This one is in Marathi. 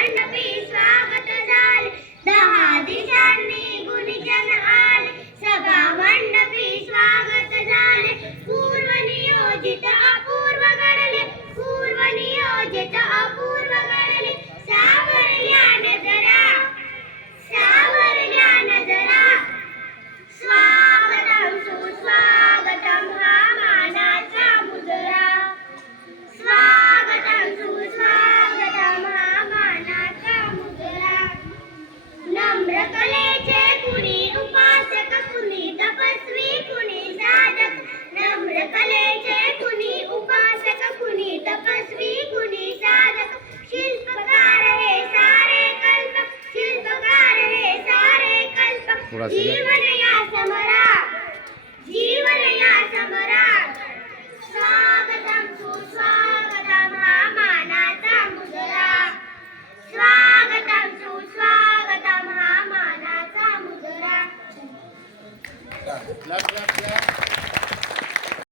मंडपी स्वागत झाले, 10 दिशांनी गुणीजन आले. सभा मंडपी स्वागत झाले, पूर्व नियोजित अपूर्व घडले, पूर्व नियोजित अपूर्व घडले. सावरल्या नजरा, सावरल्या नजरा. स्वागतम सुस्वागतम हा मानाचा मुजरा, स्वागतम सुस्वागतम हा मानाचा मुजरा. नम्र कलेचे कुणी उपासक, कुणी तपस्वी, कुणी साधक. नम्र कलेचे कुणी उपासक, कुणी तपस्वी, कुणी साधक. शिल्पकार हे सारे कल्पक, शिल्पकार हे सारे कल्पक. जीवन या समरात, जीवन या समरात. स्वागतम सुस्वागतम हा मानाचा मुजरा, स्वागतम सुस्वागतम हा मानाचा मुजरा.